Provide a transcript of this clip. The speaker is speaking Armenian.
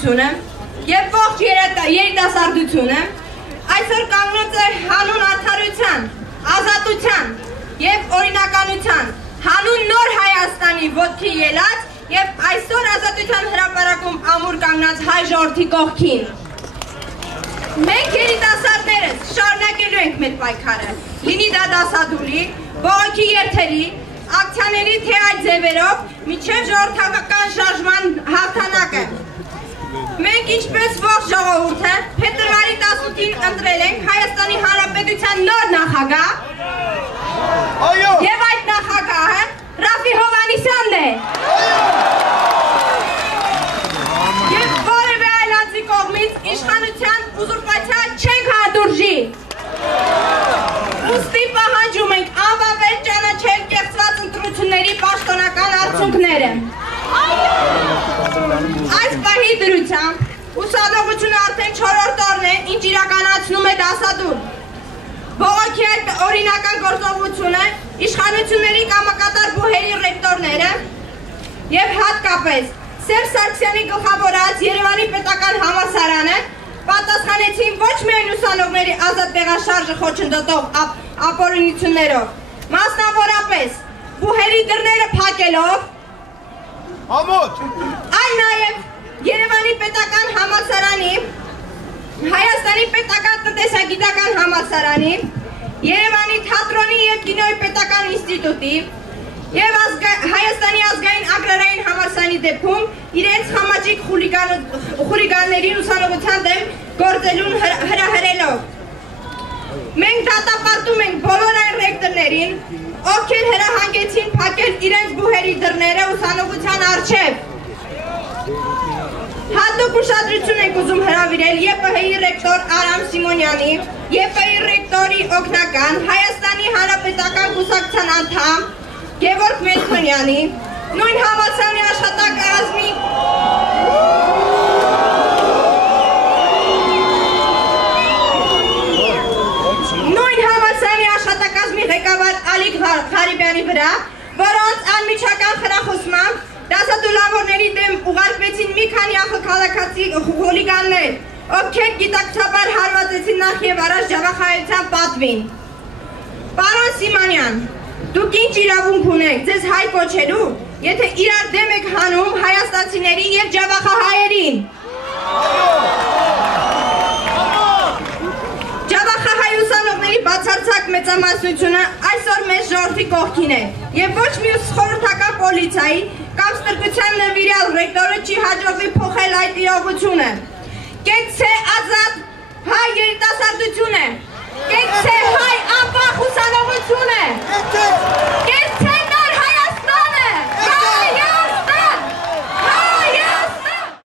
ժողովությունը եւ ողջ երիտասարդությունը այսօր կանգնած է հանուն արդարության, ազատության եւ օրինականության, հանուն նոր Հայաստանի ոտքի ելած եւ այսօր ազատության հրապարակում ամուր կանգնած հայ ժողովրդի կողքին։ Մենք երիտասարդներս շարունակելու ենք մեր պայքարը, լինի դա դասադուլի, բողոքի երթերի, ակցիաների թե այլ ձևերով, մինչև ժողովրդական շարժման հաղթանակը։ Մենք ինչպես ողջ ժողովուրդը փետրվարի 18-ին ընտրել ենք Հայաստանի Հանրապետության նոր նախագահ եւ այդ նախագահը Ռաֆի Հովհաննիսյանն է։ Եվ որևէ այլ անձի կողմից իշխանության ուզուրպացիա չենք հանդուրժի։ Ուստի պահանջում ենք անվավեր ճանաչել կեղծված ընտրությունների պաշտոնական արդյունքները։ Այս պահի դրությամբ ուսանողությունը արդեն 4-րդ օրն է, ինչ իրականացնում է դասադուլ։ Բողոքի այդ օրինական գործողությունը իշխանությունների կամակատար բուհերի ռեկտորները եւ հատկապես Սերժ Սարգսյանի գլխավորած Երևանի պետական համալսարանը պատասխանեցին ոչ միայն ուսանողների ազատ տեղաշարժը խոչընդոտող ապօրինություններով, մասնավորապես բուհերի դռները փակելով, այլ նաև Երևանի պետական համալսարանի, Հայաստանի պետական տնտեսագիտական համալսարանի, Երևանի թատրոնի և կինոյի պետական ինստիտուտի և Հայաստանի ազգային ագրարային համալսարանի դեպքում իրենց խամաճիկ խուլիգաններին ուսանողության դեմ գործելուն հրահրելով։ Մենք դատապարտում ենք բոլոր այն ռեկտորներին, ովքեր հրահանգեցին փակել իրենց բուհերի դռները ուսանողության առջև։ Հատուկ ուշադրություն ենք ուզում հրավիրել ԵՊՀ-ի ռեկտոր Արամ Սիմոնյանի, ԵՊՀ-ի ռեկտորի օգնական Հայաստանի Հանրապետական կուսակցության անդամ Գևորգ Մելքոնյանի, նույն համալսարանի աշխատակազմի ղեկավար Ալիկ Ղարիբյանի վրա, որոնց անմիջական խրախուսմամբ դասադուլավորների դեմ ուղարկվեցին մի քանի ախալքալաքացի խուլիգաններ, ովքեր գիտակցաբար հարվածեցին նախ եւ առաջ ջավախայության պատվին։ Պարոն Սիմանյան, դուք ինչ իրավունք ունեք ձեզ հայ կոչելու, եթե իրար դեմ եք հանում հայաստանցիներին եւ ջավախահայերին։ Ջավախահայ ուսանողների բացարձակ մեծամասնությունը այսօր մեզ ժողովրդի կողքին է եւ ոչ մի խորհրդական պոլիցիայի կամ ստրկության նվիրյալ ռեկտորը չի հաջողվի փոխել այդ իրողությունը։ Կեցցե ազատ հայ երիտասարդությունը, կեցցե հայ անվախ ուսանողությունը։